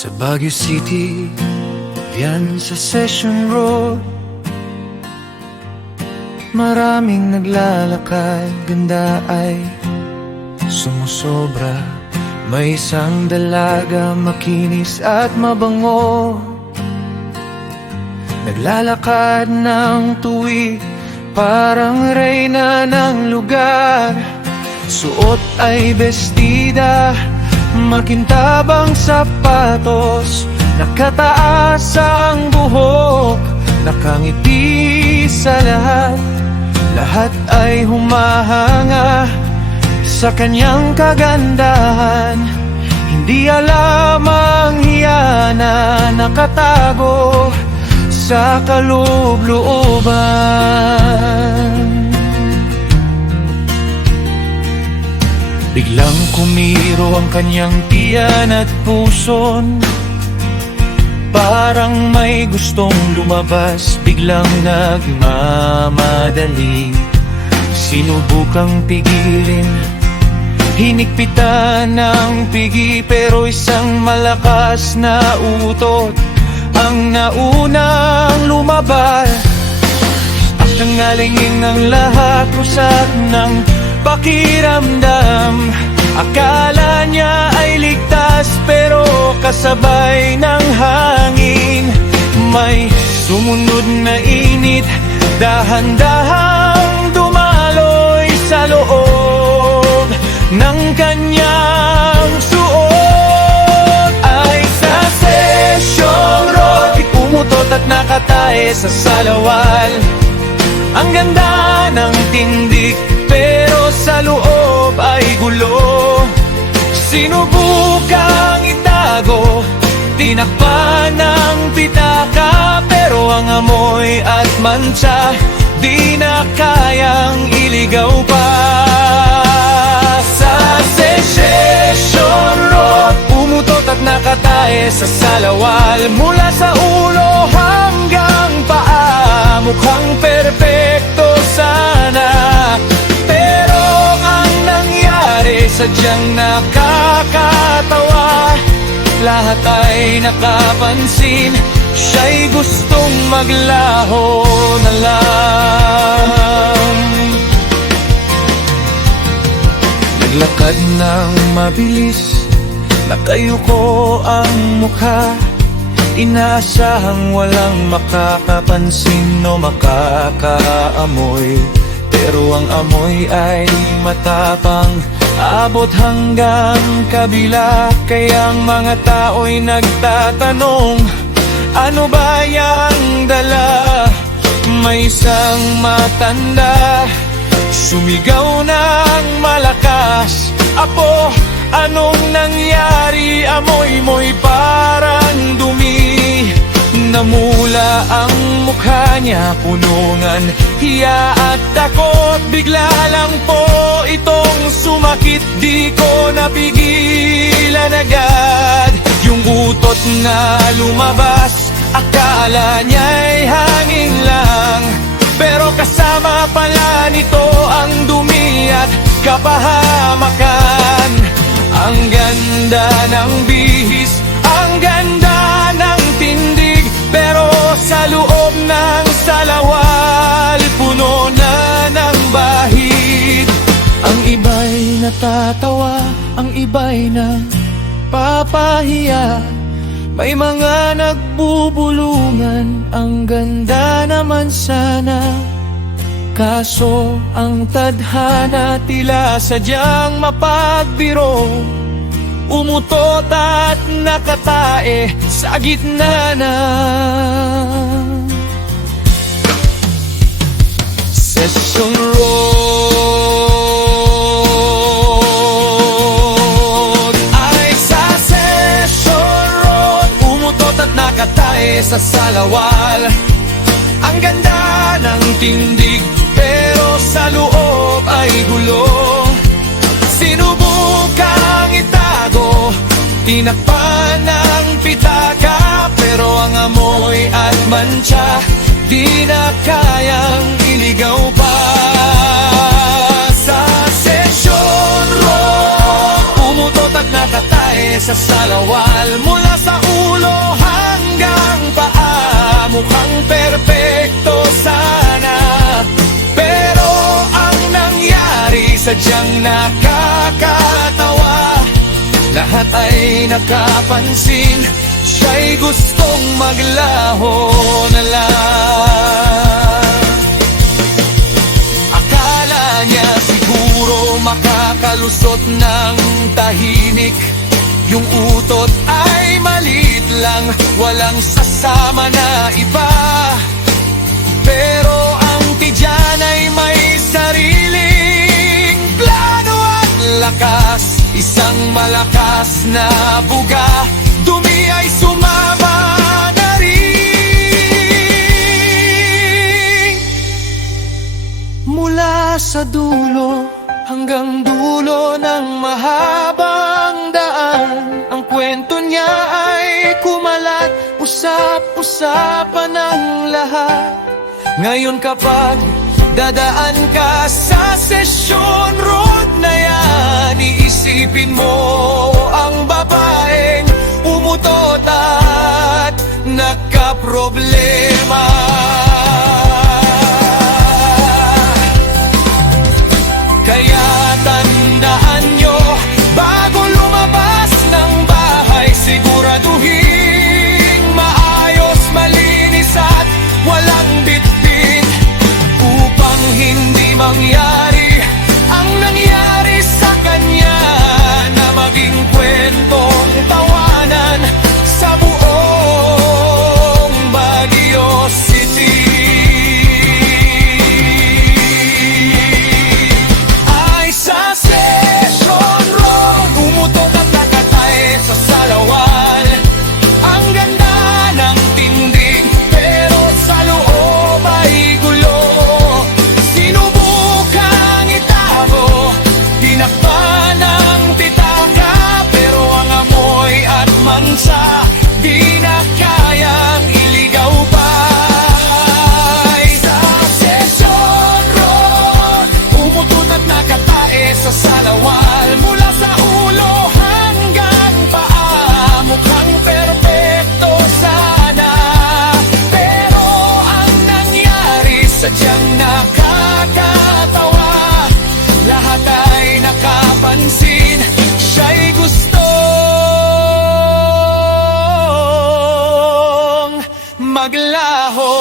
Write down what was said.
Sa Baguio City, yan sa Session Road, maraming naglalakad, ganda ay sumusobra. May isang dalaga, makinis at mabango, naglalakad ng tuwid, parang reyna ng lugar. Suot ay bestida, makintabang sapatos, nakataas ang buhok, nakangiti sa lahat. Lahat ay humahanga sa kanyang kagandahan. Hindi alam ang hiya na nakatago sa kaloob-looban. Biglang kumiro ang kanyang tiyan at puson, parang may gustong lumabas, biglang nagmamadali. Sinubukang pigilin, hinigpitan ng pigi, pero isang malakas na utot ang naunang lumabas. At nangalingin ng lahat, rusak ng pakiramdam. Akala niya ay ligtas, pero kasabay ng hangin may sumunod na init, dahan-dahang dumaloy sa loob ng kanyang suot. Ay sa Session Road, umutot at nakatae sa salawal. Ang ganda ng tindig, pero sa loob ay gulo. Sinubukang itago, tinakpan ng pitaka, pero ang amoy at mancha di na kayang iligaw pa. Sa Session Road, umutot at nakatae sa salawal. Mula sa ulo hanggang paa, mukhang perpekto sana, pero ang nangyari sadyang nakakatawa. Lahat ay nakapansin, siya'y gustong maglaho na lang. Naglakad ng mabilis, nakayuko ang mukha, inaasahang walang makakapansin o makakaamoy. Pero ang amoy ay matapang, abot hanggang kabila. Kaya ang mga tao'y nagtatanong, ano ba yang dala? May isang matanda, sumigaw ng malakas, "Apo, anong nangyari? Amoy mo'y parang dumi." Namula ang mukha niya, punungan hiya at takot. Bigla lang po itong sumakit, di ko napigilan agad. Yung utot na lumabas, akala niya'y hangin lang, pero kasama pala nito ang dumi at kapahamakan. Ang ganda ng bihis, ang ganda ng tindig, pero sa loob ng salawal, puno na ng bahid. Ang iba'y natatawa, ang iba'y napapahiya. May mga nagbubulungan, ang ganda naman sana. Kaso ang tadhana tila sadyang mapagbiro, umutot at nakatae sa gitna ng Session Road. Ay sa Session Road, umutot at nakatae sa salawal. Ang ganda ng tindig, pero sa loob ay gulo. Sinubukang itago, tinakpan ng pitaka, pero ang amoy at mancha di na kayang iligaw pa. Sa Session Road, umutot at nakatae sa salawal. Mula sa ulo hanggang paa, mukhang perpekto sana. Pero ang nangyari sadyang nakakatawa. Lahat ay nakapansin, siya'y gustong maglaho na lang. Akala niya siguro makakalusot ng tahimik. Yung utot ay maliit lang, walang sasama na iba. Pero ang tiyan ay may sariling plano at lakas. Isang malakas na buga, dumi ay sumama na rin. Mula sa dulo hanggang dulo ng mahabang daan, ang kwento niya ay kumalat, usap-usapan ng lahat. Ngayon kapag dadaan ka sa Session Road na yan, iisipin mo ang babaeng umutot at nagkaproblema. Kaya tandaan nyo, bago lumabas ng bahay, siguraduhin maayos, malinis at walang bitbit, upang hindi mangyari ang nangyari sa kanya, na maging kwentong tawanan sa buong Baguio City. Ay sa Session Road, umutot at nakatay sa salawal. Ang ganda ng tindig, pero sa loob ay gulo. Sinubukang itago, tinakpan ng pitaka, pero ang amoy at mansa di na kayang iligaw pa. Ay sa Session Road, umutot at nakatae sa salawal. Mula sa ulo hanggang paa, mukhang perpekto sana. Pero ang nangyari sadyang nakakatawa. Lahat ay nakapansin, siya'y gustong maglaho